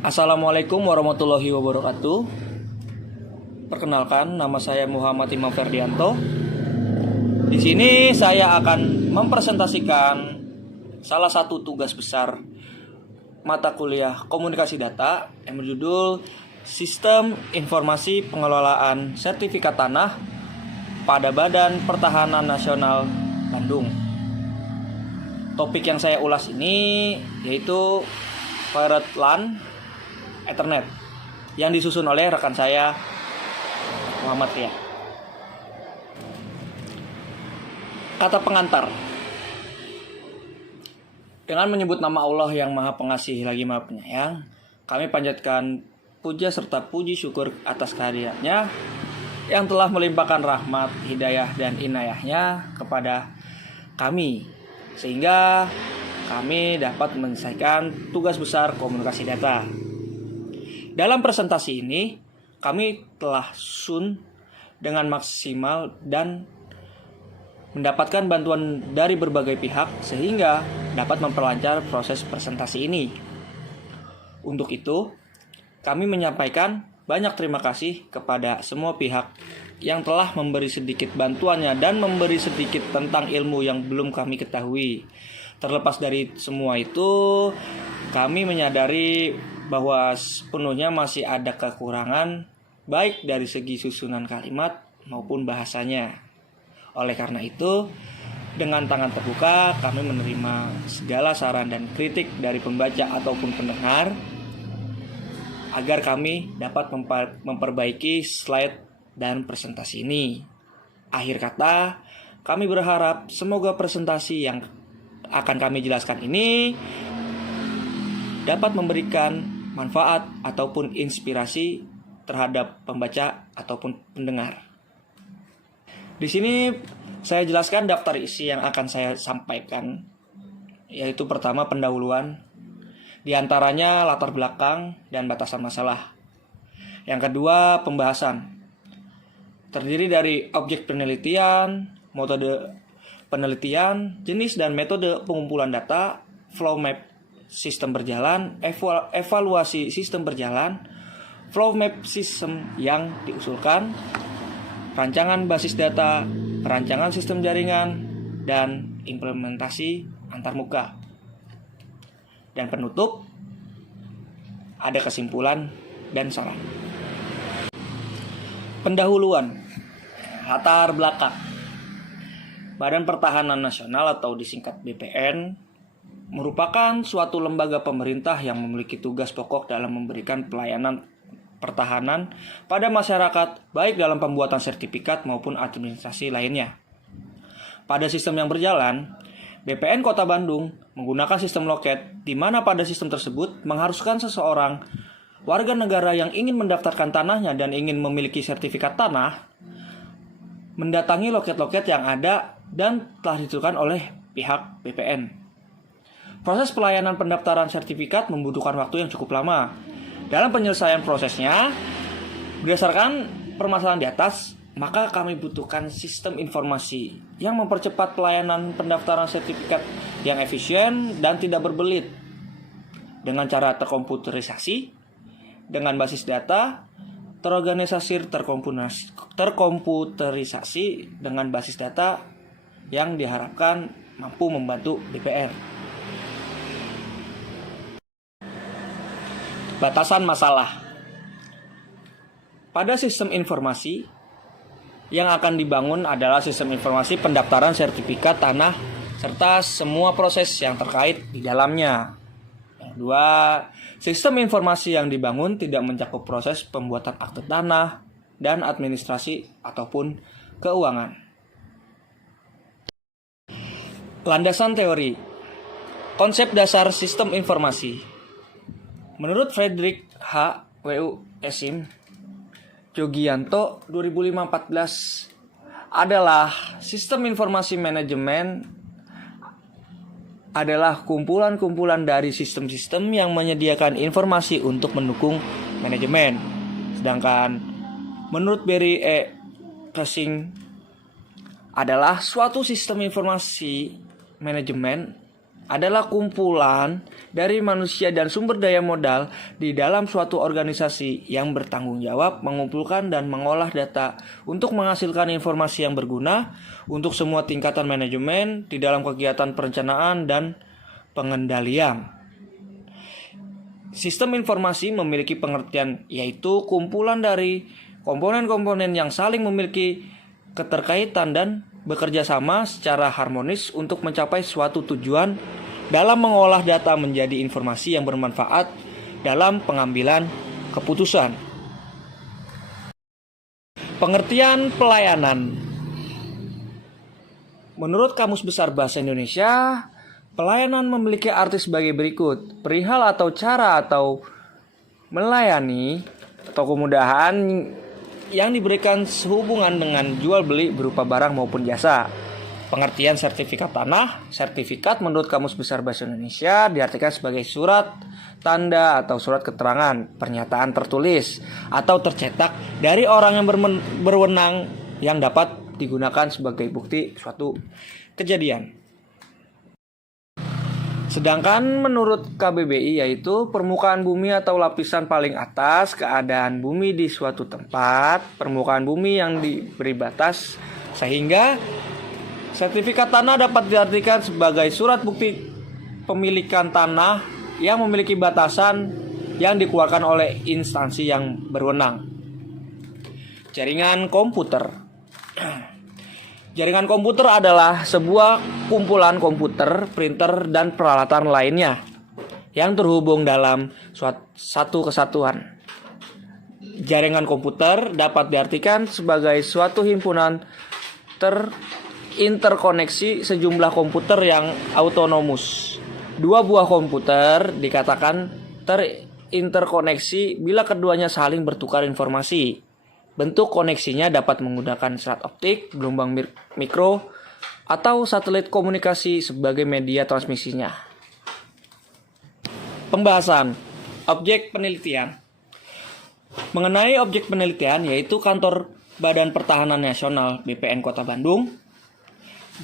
Assalamualaikum warahmatullahi wabarakatuh. Perkenalkan, nama saya Muhammad Imam Ferdianto. Di sini saya akan mempresentasikan salah satu tugas besar mata kuliah Komunikasi Data yang berjudul Sistem Informasi Pengelolaan Sertifikat Tanah pada Badan Pertahanan Nasional Bandung. Topik yang saya ulas ini yaitu Pirate LAN Ethernet yang disusun oleh rekan saya Muhammad Ria. Kata pengantar. Dengan menyebut nama Allah yang Maha Pengasih lagi Maha Penyayang, kami panjatkan puja serta puji syukur atas kehadirannya yang telah melimpahkan rahmat, hidayah dan inayahnya kepada kami, sehingga kami dapat menyelesaikan tugas besar komunikasi data. Dalam presentasi ini, kami telah sun dengan maksimal dan mendapatkan bantuan dari berbagai pihak sehingga dapat memperlancar proses presentasi ini. Untuk itu, kami menyampaikan banyak terima kasih kepada semua pihak yang telah memberi sedikit bantuannya dan memberi sedikit tentang ilmu yang belum kami ketahui. Terlepas dari semua itu, kami menyadari bahwa sepenuhnya masih ada kekurangan baik dari segi susunan kalimat maupun bahasanya. Oleh karena itu, dengan tangan terbuka kami menerima segala saran dan kritik dari pembaca ataupun pendengar agar kami dapat memperbaiki slide dan presentasi ini. Akhir kata, kami berharap semoga presentasi yang akan kami jelaskan ini dapat memberikan manfaat ataupun inspirasi terhadap pembaca ataupun pendengar. Di sini saya jelaskan daftar isi yang akan saya sampaikan, yaitu pertama pendahuluan, di antaranya latar belakang dan batasan masalah. Yang kedua pembahasan, terdiri dari objek penelitian, metode penelitian, jenis dan metode pengumpulan data, flow map sistem berjalan, evaluasi sistem berjalan, flow map sistem yang diusulkan, rancangan basis data, perancangan sistem jaringan, dan implementasi antarmuka. Dan penutup, ada kesimpulan dan saran. Pendahuluan, latar belakang. Badan Pertahanan Nasional atau disingkat BPN merupakan suatu lembaga pemerintah yang memiliki tugas pokok dalam memberikan pelayanan pertahanan pada masyarakat, baik dalam pembuatan sertifikat maupun administrasi lainnya. Pada sistem yang berjalan, BPN Kota Bandung menggunakan sistem loket, di mana pada sistem tersebut mengharuskan seseorang warga negara yang ingin mendaftarkan tanahnya dan ingin memiliki sertifikat tanah mendatangi loket-loket yang ada dan telah ditentukan oleh pihak BPN. Proses pelayanan pendaftaran sertifikat membutuhkan waktu yang cukup lama. Dalam penyelesaian prosesnya, berdasarkan permasalahan di atas, maka kami butuhkan sistem informasi yang mempercepat pelayanan pendaftaran sertifikat yang efisien dan tidak berbelit dengan cara terkomputerisasi, dengan basis data, terorganisasi, terkomputerisasi dengan basis data yang diharapkan mampu membantu DPR. Batasan masalah. Pada sistem informasi yang akan dibangun adalah sistem informasi pendaftaran sertifikat tanah serta semua proses yang terkait di dalamnya. Yang kedua, sistem informasi yang dibangun tidak mencakup proses pembuatan akte tanah dan administrasi ataupun keuangan. Landasan teori. Konsep dasar sistem informasi. Menurut Frederick H. W. Esim Jogianto 2005-14 adalah sistem informasi manajemen adalah kumpulan-kumpulan dari sistem-sistem yang menyediakan informasi untuk mendukung manajemen. Sedangkan menurut Barry E. Cushing adalah suatu sistem informasi manajemen adalah kumpulan dari manusia dan sumber daya modal di dalam suatu organisasi yang bertanggung jawab mengumpulkan dan mengolah data untuk menghasilkan informasi yang berguna untuk semua tingkatan manajemen di dalam kegiatan perencanaan dan pengendalian. Sistem informasi memiliki pengertian yaitu kumpulan dari komponen-komponen yang saling memiliki keterkaitan dan bekerja sama secara harmonis untuk mencapai suatu tujuan dalam mengolah data menjadi informasi yang bermanfaat dalam pengambilan keputusan. Pengertian pelayanan. Menurut Kamus Besar Bahasa Indonesia, pelayanan memiliki arti sebagai berikut: perihal atau cara atau melayani atau kemudahan yang diberikan sehubungan dengan jual beli berupa barang maupun jasa. Pengertian sertifikat tanah. Sertifikat menurut Kamus Besar Bahasa Indonesia diartikan sebagai surat tanda atau surat keterangan, pernyataan tertulis atau tercetak dari orang yang berwenang yang dapat digunakan sebagai bukti suatu kejadian. Sedangkan menurut KBBI yaitu permukaan bumi atau lapisan paling atas keadaan bumi di suatu tempat, permukaan bumi yang diberi batas, sehingga sertifikat tanah dapat diartikan sebagai surat bukti pemilikan tanah yang memiliki batasan yang dikeluarkan oleh instansi yang berwenang. Jaringan komputer. Jaringan komputer adalah sebuah kumpulan komputer, printer, dan peralatan lainnya yang terhubung dalam satu kesatuan. Jaringan komputer dapat diartikan sebagai suatu himpunan interkoneksi sejumlah komputer yang autonomus. Dua buah komputer dikatakan terinterkoneksi bila keduanya saling bertukar informasi. Bentuk koneksinya dapat menggunakan serat optik, gelombang mikro, atau satelit komunikasi sebagai media transmisinya. Pembahasan objek penelitian. Mengenai objek penelitian yaitu Kantor Badan Pertahanan Nasional BPN Kota Bandung,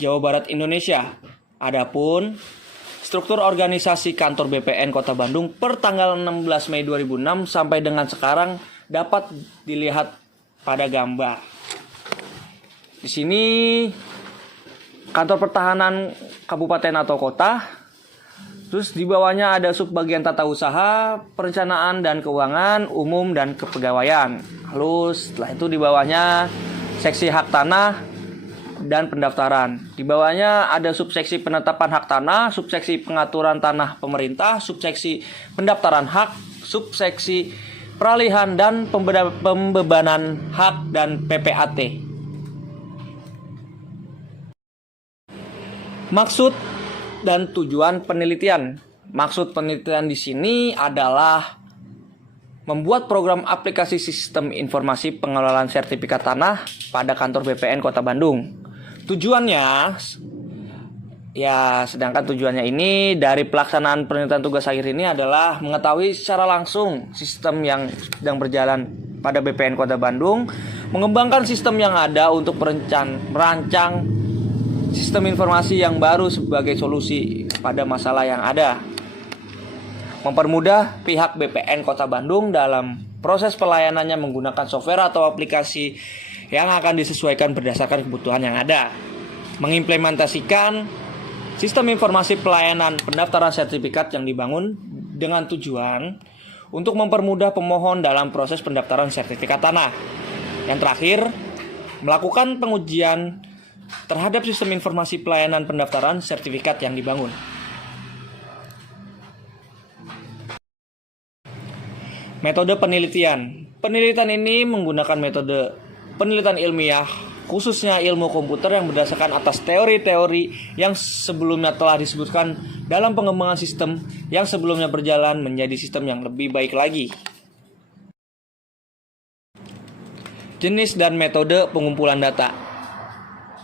Jawa Barat Indonesia. Adapun struktur organisasi Kantor BPN Kota Bandung per tanggal 16 Mei 2006 sampai dengan sekarang dapat dilihat pada gambar. Di sini kantor pertahanan kabupaten atau kota. Terus di bawahnya ada subbagian tata usaha, perencanaan dan keuangan, umum dan kepegawaian. Lalu setelah itu di bawahnya seksi hak tanah dan pendaftaran. Di bawahnya ada subseksi penetapan hak tanah, subseksi pengaturan tanah pemerintah, subseksi pendaftaran hak, subseksi peralihan dan pembebanan hak dan PPAT. Maksud dan tujuan penelitian. Maksud penelitian di sini adalah membuat program aplikasi sistem informasi pengelolaan sertifikat tanah pada kantor BPN Kota Bandung. Tujuannya sedangkan tujuannya ini dari pelaksanaan penelitian tugas akhir ini adalah mengetahui secara langsung sistem yang sedang berjalan pada BPN Kota Bandung, mengembangkan sistem yang ada untuk merancang sistem informasi yang baru sebagai solusi pada masalah yang ada, mempermudah pihak BPN Kota Bandung dalam proses pelayanannya menggunakan software atau aplikasi yang akan disesuaikan berdasarkan kebutuhan yang ada, mengimplementasikan sistem informasi pelayanan pendaftaran sertifikat yang dibangun dengan tujuan untuk mempermudah pemohon dalam proses pendaftaran sertifikat tanah. Yang terakhir, melakukan pengujian terhadap sistem informasi pelayanan pendaftaran sertifikat yang dibangun. Metode penelitian. Penelitian ini menggunakan metode penelitian ilmiah, khususnya ilmu komputer yang berdasarkan atas teori-teori yang sebelumnya telah disebutkan dalam pengembangan sistem yang sebelumnya berjalan menjadi sistem yang lebih baik lagi. Jenis dan metode pengumpulan data.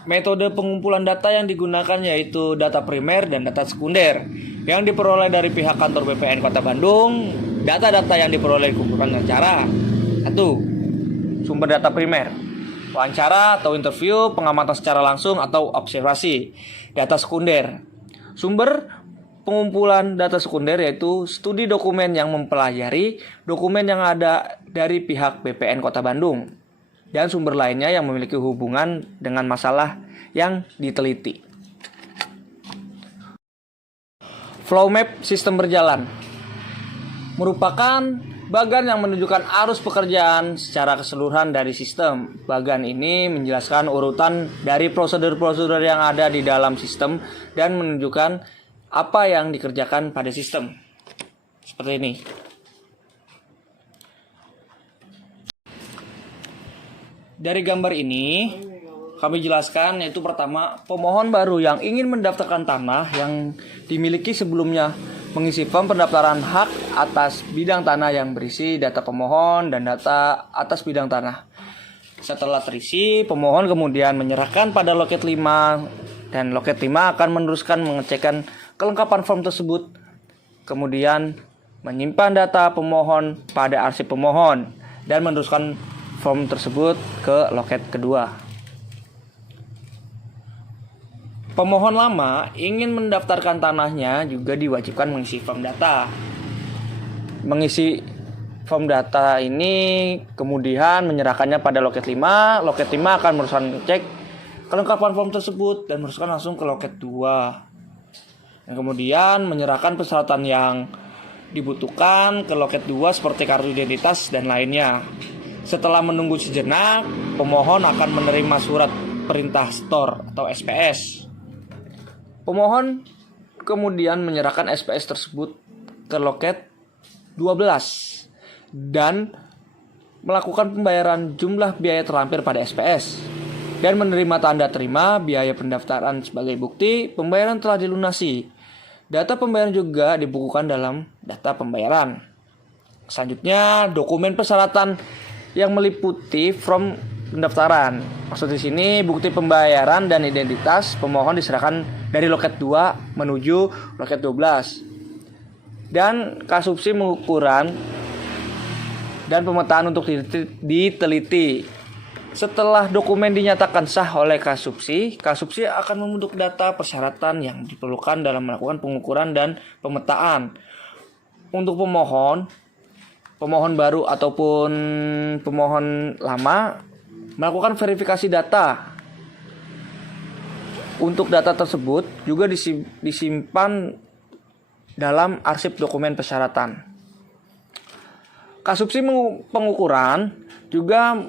Metode pengumpulan data yang digunakan yaitu data primer dan data sekunder yang diperoleh dari pihak kantor BPN Kota Bandung. Data-data yang diperoleh dikumpulkan dengan cara 1. Sumber data primer, wawancara atau interview, pengamatan secara langsung atau observasi. Data sekunder, sumber pengumpulan data sekunder, yaitu studi dokumen yang mempelajari dokumen yang ada dari pihak BPN Kota Bandung dan sumber lainnya yang memiliki hubungan dengan masalah yang diteliti. Flow map sistem berjalan merupakan bagan yang menunjukkan arus pekerjaan secara keseluruhan dari sistem. Bagan ini menjelaskan urutan dari prosedur-prosedur yang ada di dalam sistem dan menunjukkan apa yang dikerjakan pada sistem. Seperti ini. Dari gambar ini kami jelaskan, yaitu pertama, pemohon baru yang ingin mendaftarkan tanah yang dimiliki sebelumnya mengisi form pendaftaran hak atas bidang tanah yang berisi data pemohon dan data atas bidang tanah. Setelah terisi, pemohon kemudian menyerahkan pada loket 5 dan loket 5 akan meneruskan mengecekkan kelengkapan form tersebut, kemudian menyimpan data pemohon pada arsip pemohon dan meneruskan form tersebut ke loket kedua. Pemohon lama ingin mendaftarkan tanahnya juga diwajibkan mengisi form data. Mengisi form data ini kemudian menyerahkannya pada loket 5. Loket 5 akan meneruskan cek kelengkapan form tersebut dan meneruskan langsung ke loket 2. Dan kemudian menyerahkan persyaratan yang dibutuhkan ke loket 2 seperti kartu identitas dan lainnya. Setelah menunggu sejenak, pemohon akan menerima surat perintah store atau SPS. Pemohon kemudian menyerahkan SPS tersebut ke loket 12 dan melakukan pembayaran jumlah biaya terlampir pada SPS dan menerima tanda terima biaya pendaftaran sebagai bukti pembayaran telah dilunasi. Data pembayaran juga dibukukan dalam data pembayaran. Selanjutnya, dokumen persyaratan yang meliputi form pendaftaran. Maksud di sini bukti pembayaran dan identitas pemohon diserahkan dari loket 2 menuju loket 12. Dan kasubsi pengukuran dan pemetaan untuk diteliti. Setelah dokumen dinyatakan sah oleh kasubsi akan membentuk data persyaratan yang diperlukan dalam melakukan pengukuran dan pemetaan. Untuk pemohon baru ataupun pemohon lama melakukan verifikasi data. Untuk data tersebut juga disimpan dalam arsip dokumen persyaratan. Kasubsi pengukuran juga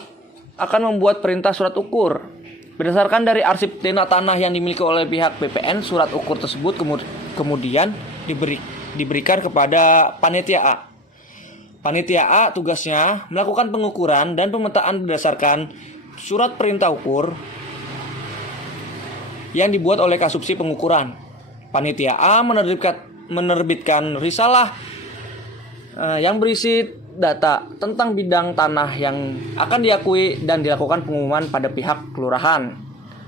akan membuat perintah surat ukur. Berdasarkan dari arsip tanah yang dimiliki oleh pihak BPN, surat ukur tersebut kemudian diberikan kepada panitia A. Panitia A tugasnya melakukan pengukuran dan pemetaan berdasarkan surat perintah ukur yang dibuat oleh kasubsi pengukuran. Panitia A menerbitkan risalah yang berisi data tentang bidang tanah yang akan diakui dan dilakukan pengumuman pada pihak kelurahan.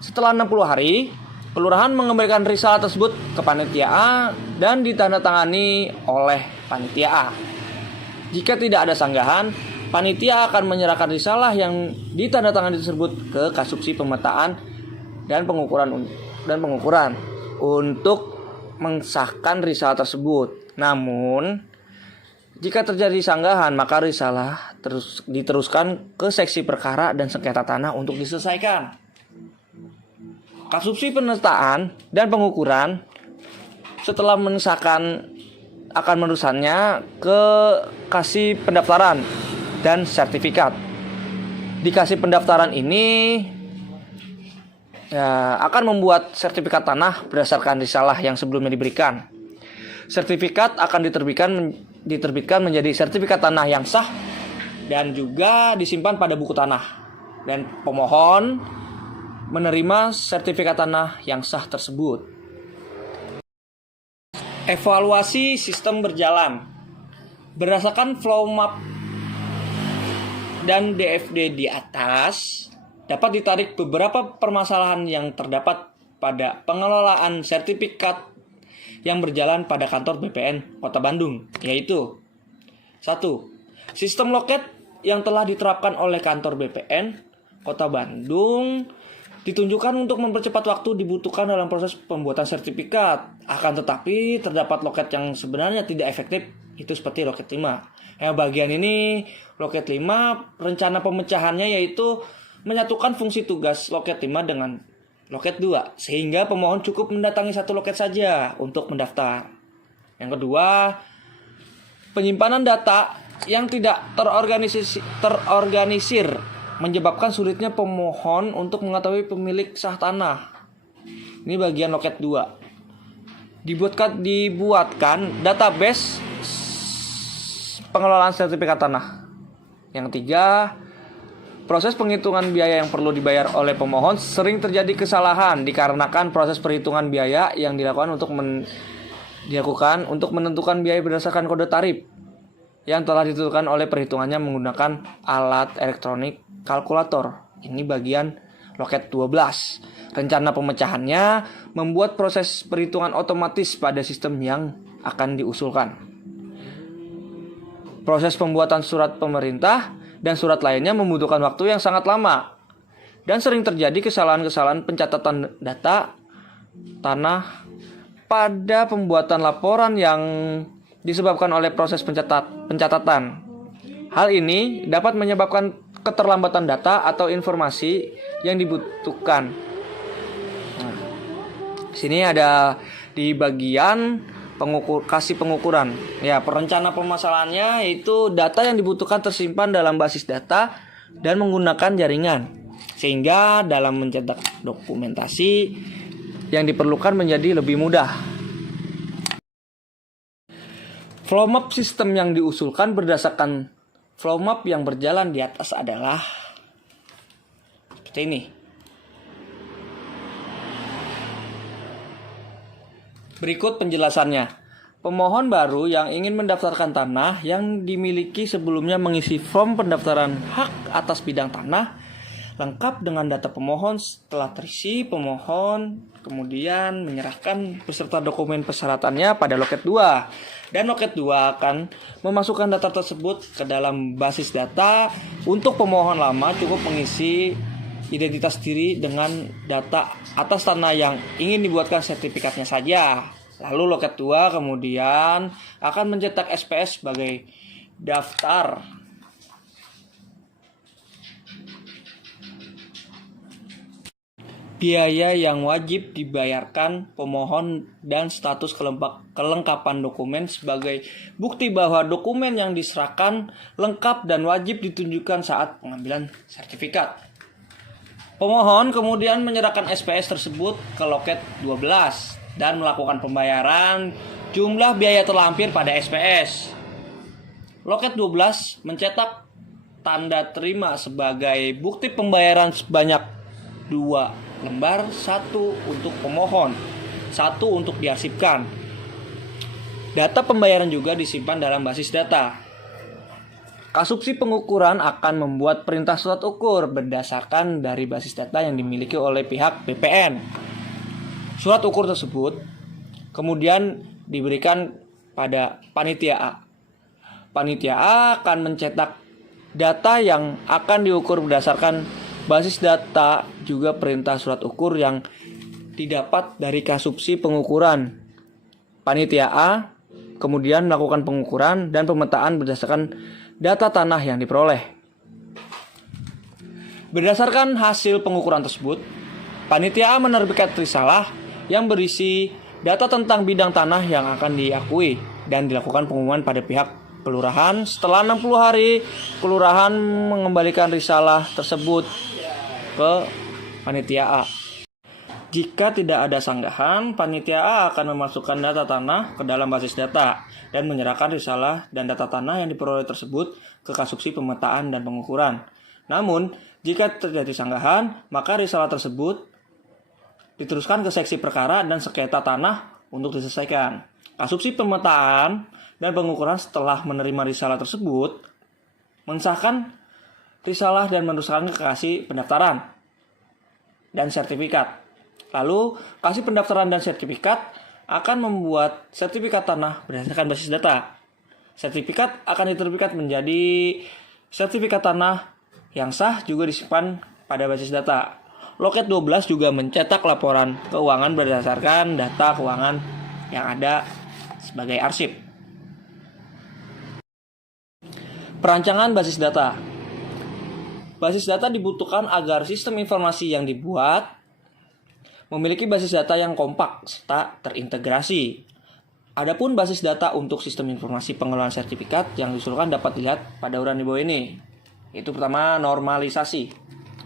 Setelah 60 hari, kelurahan mengembalikan risalah tersebut ke panitia A dan ditandatangani oleh panitia A. Jika tidak ada sanggahan, panitia akan menyerahkan risalah yang ditandatangani tersebut ke kasubsi pemetaan dan pengukuran untuk mensahkan risalah tersebut. Namun jika terjadi sanggahan, maka risalah diteruskan ke seksi perkara dan sengketa tanah untuk diselesaikan. Kasubsi pemetaan dan pengukuran setelah mensahkan akan menerusannya ke kasih pendaftaran dan sertifikat. Di kasih pendaftaran ini akan membuat sertifikat tanah berdasarkan risalah yang sebelumnya diberikan. Sertifikat akan diterbitkan menjadi sertifikat tanah yang sah dan juga disimpan pada buku tanah. Dan pemohon menerima sertifikat tanah yang sah tersebut. Evaluasi sistem berjalan. Berdasarkan flow map dan DFD di atas, dapat ditarik beberapa permasalahan yang terdapat pada pengelolaan sertifikat yang berjalan pada kantor BPN Kota Bandung, yaitu 1. Sistem loket yang telah diterapkan oleh kantor BPN Kota Bandung ditunjukkan untuk mempercepat waktu dibutuhkan dalam proses pembuatan sertifikat. Akan tetapi terdapat loket yang sebenarnya tidak efektif, itu seperti loket 5. Bagian ini loket 5 rencana pemecahannya yaitu menyatukan fungsi tugas loket 5 dengan loket 2 sehingga pemohon cukup mendatangi satu loket saja untuk mendaftar. Yang kedua, penyimpanan data yang tidak terorganisir menyebabkan sulitnya pemohon untuk mengetahui pemilik sah tanah. Ini bagian loket 2. Dibuatkan database pengelolaan sertifikat tanah. Yang ketiga, proses penghitungan biaya yang perlu dibayar oleh pemohon sering terjadi kesalahan dikarenakan proses perhitungan biaya yang dilakukan untuk menentukan biaya berdasarkan kode tarif yang telah ditentukan oleh perhitungannya menggunakan alat elektronik kalkulator. Ini bagian loket 12. Rencana pemecahannya membuat proses perhitungan otomatis pada sistem yang akan diusulkan. Proses pembuatan surat pemerintah dan surat lainnya membutuhkan waktu yang sangat lama dan sering terjadi kesalahan-kesalahan pencatatan data tanah pada pembuatan laporan yang disebabkan oleh proses pencatatan. Hal ini dapat menyebabkan keterlambatan data atau informasi yang dibutuhkan. Nah, sini ada di bagian pengukuran. Ya, perencana permasalahannya itu data yang dibutuhkan tersimpan dalam basis data dan menggunakan jaringan. Sehingga dalam mencetak dokumentasi yang diperlukan menjadi lebih mudah. Flow map sistem yang diusulkan berdasarkan flow map yang berjalan di atas adalah seperti ini. Berikut penjelasannya. Pemohon baru yang ingin mendaftarkan tanah yang dimiliki sebelumnya mengisi form pendaftaran hak atas bidang tanah lengkap dengan data pemohon. Setelah terisi, pemohon kemudian menyerahkan beserta dokumen persyaratannya pada loket 2. Dan loket 2 akan memasukkan data tersebut ke dalam basis data. Untuk pemohon lama cukup mengisi identitas diri dengan data atas tanah yang ingin dibuatkan sertifikatnya saja. Lalu loket 2 kemudian akan mencetak SPS sebagai daftar. Biaya yang wajib dibayarkan pemohon dan status kelengkapan dokumen sebagai bukti bahwa dokumen yang diserahkan lengkap dan wajib ditunjukkan saat pengambilan sertifikat. Pemohon kemudian menyerahkan SPS tersebut ke loket 12 dan melakukan pembayaran jumlah biaya terlampir pada SPS. Loket 12 mencetak tanda terima sebagai bukti pembayaran sebanyak 2 lembar, 1 untuk pemohon, 1 untuk diarsipkan. Data pembayaran juga disimpan dalam basis data. Kasubsi pengukuran akan membuat perintah surat ukur berdasarkan dari basis data yang dimiliki oleh pihak BPN. Surat ukur tersebut kemudian diberikan pada panitia A. Panitia A akan mencetak data yang akan diukur berdasarkan basis data juga perintah surat ukur yang didapat dari kasubsi pengukuran. Panitia A kemudian melakukan pengukuran dan pemetaan berdasarkan data tanah yang diperoleh. Berdasarkan hasil pengukuran tersebut, panitia A menerbitkan risalah yang berisi data tentang bidang tanah yang akan diakui dan dilakukan pengumuman pada pihak kelurahan. Setelah 60 hari, kelurahan mengembalikan risalah tersebut ke panitia A. Jika tidak ada sanggahan, panitia A akan memasukkan data tanah ke dalam basis data dan menyerahkan risalah dan data tanah yang diperoleh tersebut ke kasubsi pemetaan dan pengukuran. Namun, jika terjadi sanggahan, maka risalah tersebut diteruskan ke seksi perkara dan sengketa tanah untuk diselesaikan. Kasubsi pemetaan dan pengukuran setelah menerima risalah tersebut mensahkan risalah dan meneruskan ke kasih pendaftaran dan sertifikat. Lalu, kasih pendaftaran dan sertifikat akan membuat sertifikat tanah berdasarkan basis data. Sertifikat akan diterbitkan menjadi sertifikat tanah yang sah juga disimpan pada basis data. Loket 12 juga mencetak laporan keuangan berdasarkan data keuangan yang ada sebagai arsip. Perancangan basis data. Basis data dibutuhkan agar sistem informasi yang dibuat memiliki basis data yang kompak serta terintegrasi. Adapun basis data untuk sistem informasi pengelolaan sertifikat yang diusulkan dapat dilihat pada uraian di bawah ini. Itu pertama, normalisasi,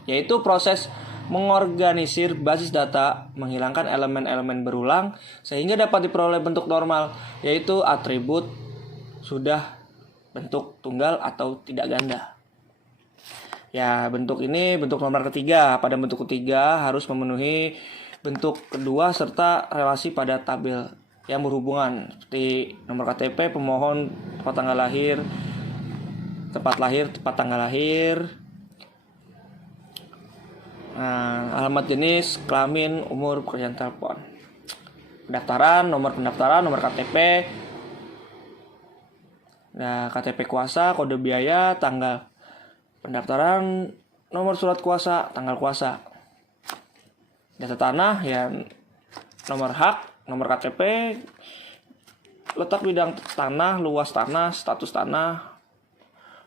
yaitu proses mengorganisir basis data, menghilangkan elemen-elemen berulang sehingga dapat diperoleh bentuk normal, yaitu atribut sudah bentuk tunggal atau tidak ganda. Ya, bentuk ini bentuk nomor ketiga. Pada bentuk ketiga harus memenuhi bentuk kedua serta relasi pada tabel yang berhubungan seperti nomor KTP pemohon, tempat tanggal lahir, tempat tanggal lahir, alamat jenis, kelamin, umur, pekerjaan telepon, pendaftaran, nomor KTP, KTP kuasa, kode biaya, tanggal pendaftaran, nomor surat kuasa, tanggal kuasa, data tanah, ya nomor hak, nomor KTP, letak bidang tanah, luas tanah, status tanah,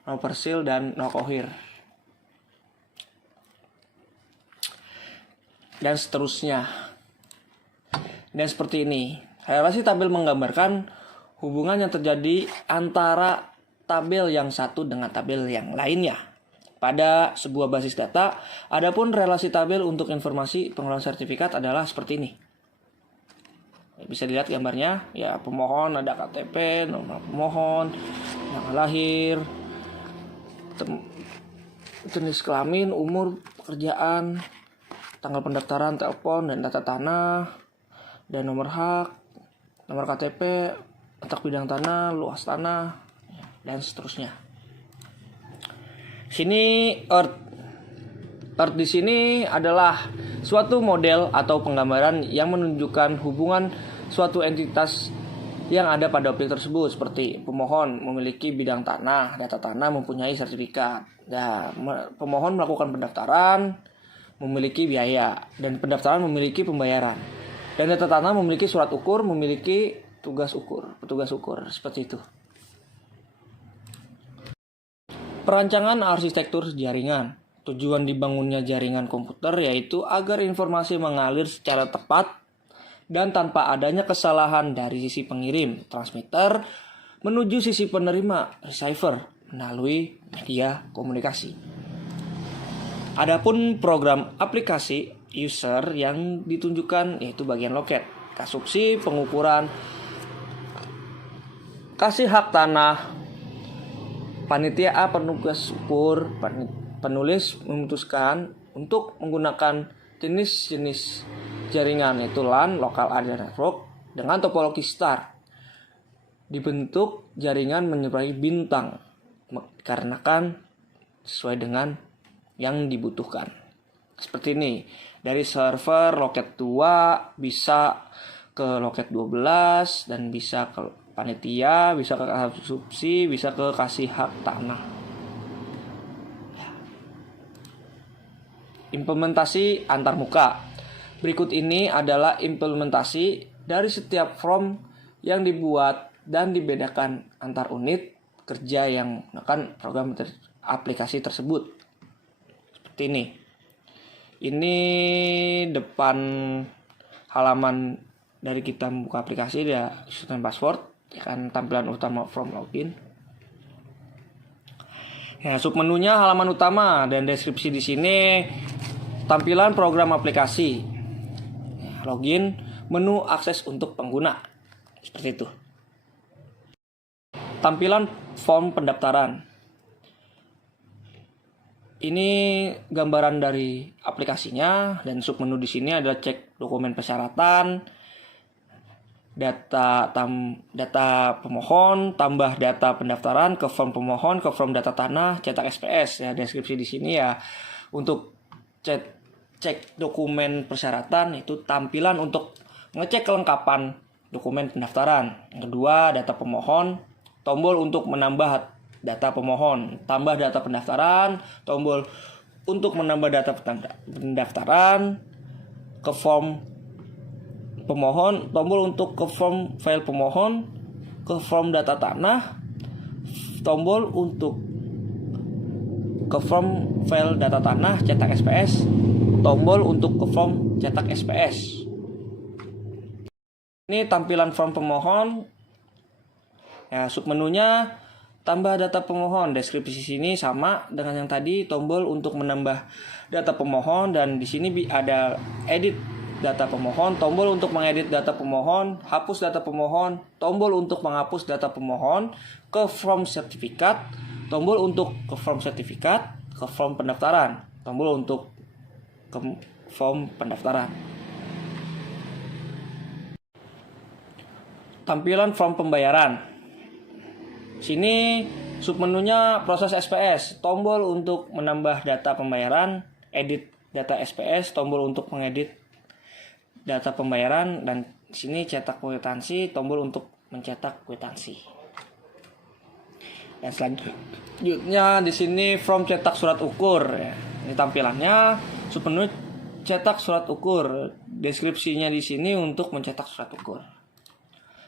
nomor persil, dan no kohir. Dan seterusnya. Dan seperti ini. Relasi tabel menggambarkan hubungan yang terjadi antara tabel yang satu dengan tabel yang lainnya pada sebuah basis data. Adapun relasi tabel untuk informasi pengelolaan sertifikat adalah seperti ini. Bisa dilihat gambarnya. Ya, pemohon ada KTP, nomor pemohon, tanggal lahir, jenis kelamin, umur, pekerjaan, tanggal pendaftaran, telepon, dan data tanah, dan nomor hak, nomor KTP, letak bidang tanah, luas tanah, dan seterusnya. Sini Earth di sini adalah suatu model atau penggambaran yang menunjukkan hubungan suatu entitas yang ada pada objek tersebut, seperti pemohon memiliki bidang tanah, data tanah mempunyai sertifikat. Nah, pemohon melakukan pendaftaran, memiliki biaya, dan pendaftaran memiliki pembayaran, dan data tanah memiliki surat ukur, memiliki petugas ukur, seperti itu. Perancangan arsitektur jaringan. Tujuan dibangunnya jaringan komputer yaitu agar informasi mengalir secara tepat dan tanpa adanya kesalahan dari sisi pengirim, transmitter, menuju sisi penerima, receiver, melalui media komunikasi. Adapun program aplikasi user yang ditunjukkan yaitu bagian loket, kasupsi, pengukuran, kasih hak tanah, panitia A, penugas ukur, penulis memutuskan untuk menggunakan jenis-jenis jaringan yaitu LAN, Local Area Network, dengan topologi star. Dibentuk jaringan menyerupai bintang, dikarenakan sesuai dengan yang dibutuhkan. Seperti ini, dari server loket 2 bisa ke loket 12 dan bisa ke panitia, bisa ke subsidi, bisa ke kasih hak tanah. Implementasi antarmuka. Berikut ini adalah implementasi dari setiap form yang dibuat dan dibedakan antar unit kerja yang menggunakan program aplikasi tersebut. Seperti ini. Ini depan halaman dari kita membuka aplikasi, dia username password, ya kan, tampilan utama from login. Ya, submenunya halaman utama dan deskripsi di sini tampilan program aplikasi. Ya, login, menu akses untuk pengguna. Seperti itu. Tampilan form pendaftaran. Ini gambaran dari aplikasinya, dan submenu di sini adalah cek dokumen persyaratan, data pemohon, tambah data pendaftaran ke form pemohon, ke form data tanah, cetak SPS. Ya, deskripsi di sini ya untuk cek dokumen persyaratan, itu tampilan untuk ngecek kelengkapan dokumen pendaftaran. Yang kedua, data pemohon, tombol untuk menambah data pemohon, tambah data pendaftaran, tombol untuk menambah data pendaftaran, ke form pemohon, tombol untuk ke form file pemohon, ke form data tanah, tombol untuk ke form file data tanah cetak SPS, tombol untuk ke form cetak SPS. Ini tampilan form pemohon. Ya, submenunya tambah data pemohon. Deskripsi sini sama dengan yang tadi, tombol untuk menambah data pemohon, dan di sini ada edit data pemohon, tombol untuk mengedit data pemohon, hapus data pemohon, tombol untuk menghapus data pemohon, ke form sertifikat, tombol untuk ke form sertifikat, ke form pendaftaran, tombol untuk ke form pendaftaran. Tampilan form pembayaran. Sini submenunya proses SPS, tombol untuk menambah data pembayaran, edit data SPS, tombol untuk mengedit data pembayaran, dan sini cetak kwitansi, tombol untuk mencetak kwitansi. Dan selanjutnya di sini form cetak surat ukur. Ya. Ini tampilannya, submenu cetak surat ukur. Deskripsinya di sini untuk mencetak surat ukur.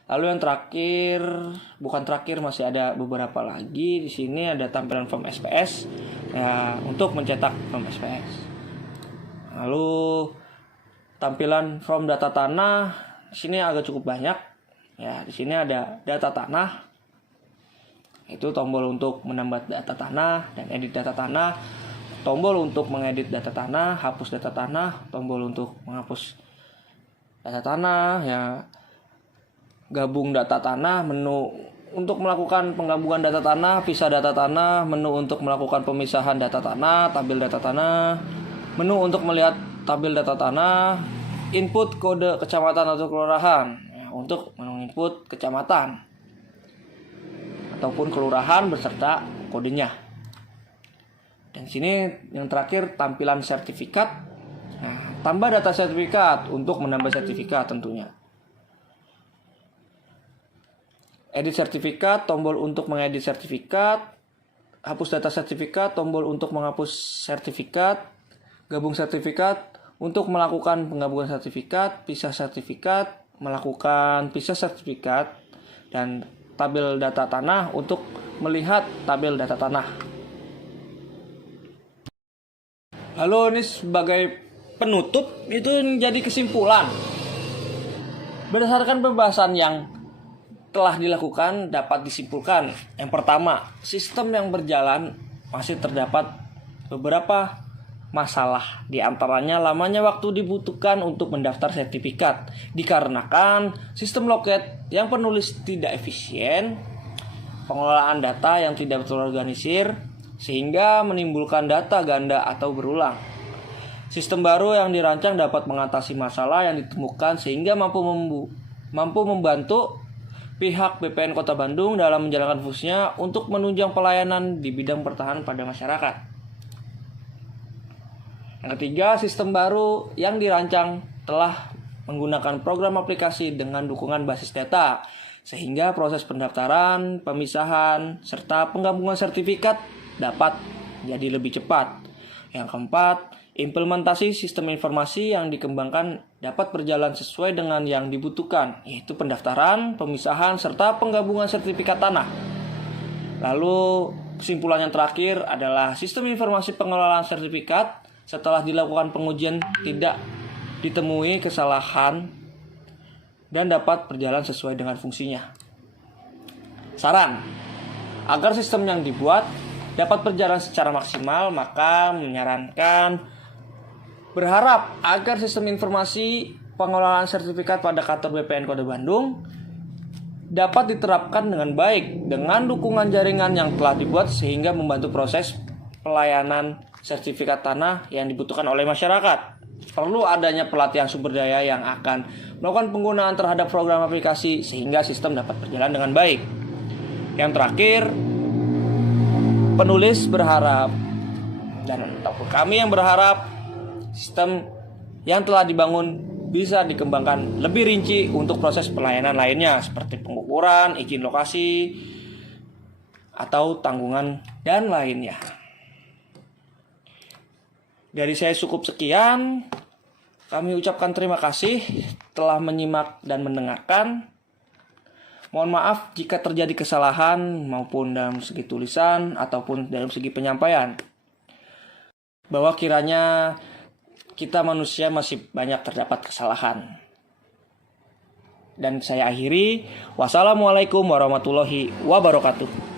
Lalu yang terakhir, bukan terakhir, masih ada beberapa lagi. Di sini ada tampilan form SPS ya, untuk mencetak form SPS. Lalu tampilan form data tanah, di sini agak cukup banyak. Ya, di sini ada data tanah. Itu tombol untuk menambah data tanah dan edit data tanah. Tombol untuk mengedit data tanah, hapus data tanah, tombol untuk menghapus data tanah ya. Gabung data tanah, menu untuk melakukan penggabungan data tanah, pisah data tanah, menu untuk melakukan pemisahan data tanah, tabel data tanah, menu untuk melihat tabel data tanah, input kode kecamatan atau kelurahan ya, untuk menginput kecamatan ataupun kelurahan beserta kodenya. Dan sini yang terakhir tampilan sertifikat. Nah, tambah data sertifikat untuk menambah sertifikat tentunya. Edit sertifikat, tombol untuk mengedit sertifikat, hapus data sertifikat, tombol untuk menghapus sertifikat, gabung sertifikat, untuk melakukan penggabungan sertifikat, pisah sertifikat, melakukan pisah sertifikat, dan tabel data tanah untuk melihat tabel data tanah. Lalu ini sebagai penutup, itu menjadi kesimpulan. Berdasarkan pembahasan yang telah dilakukan dapat disimpulkan, yang pertama, sistem yang berjalan masih terdapat beberapa masalah, di antaranya lamanya waktu dibutuhkan untuk mendaftar sertifikat dikarenakan sistem loket yang penulis tidak efisien, pengelolaan data yang tidak terorganisir sehingga menimbulkan data ganda atau berulang. Sistem baru yang dirancang dapat mengatasi masalah yang ditemukan sehingga mampu membantu pihak BPN Kota Bandung dalam menjalankan fungsinya untuk menunjang pelayanan di bidang pertahanan pada masyarakat. Yang ketiga, sistem baru yang dirancang telah menggunakan program aplikasi dengan dukungan basis data, sehingga proses pendaftaran, pemisahan, serta penggabungan sertifikat dapat jadi lebih cepat. Yang keempat, implementasi sistem informasi yang dikembangkan dapat berjalan sesuai dengan yang dibutuhkan, yaitu pendaftaran, pemisahan, serta penggabungan sertifikat tanah. Lalu kesimpulan yang terakhir adalah sistem informasi pengelolaan sertifikat setelah dilakukan pengujian tidak ditemui kesalahan dan dapat berjalan sesuai dengan fungsinya. Saran, agar sistem yang dibuat dapat berjalan secara maksimal, maka menyarankan berharap agar sistem informasi pengelolaan sertifikat pada kantor BPN Kota Bandung dapat diterapkan dengan baik dengan dukungan jaringan yang telah dibuat sehingga membantu proses pelayanan sertifikat tanah yang dibutuhkan oleh masyarakat. Perlu adanya pelatihan sumber daya yang akan melakukan penggunaan terhadap program aplikasi sehingga sistem dapat berjalan dengan baik. Yang terakhir, penulis berharap dan ataupun kami yang berharap sistem yang telah dibangun bisa dikembangkan lebih rinci untuk proses pelayanan lainnya seperti pengukuran, izin lokasi, atau tanggungan dan lainnya. Dari saya cukup sekian. Kami ucapkan terima kasih telah menyimak dan mendengarkan. Mohon maaf jika terjadi kesalahan maupun dalam segi tulisan ataupun dalam segi penyampaian. Bahwa kiranya kita manusia masih banyak terdapat kesalahan. Dan saya akhiri, wassalamualaikum warahmatullahi wabarakatuh.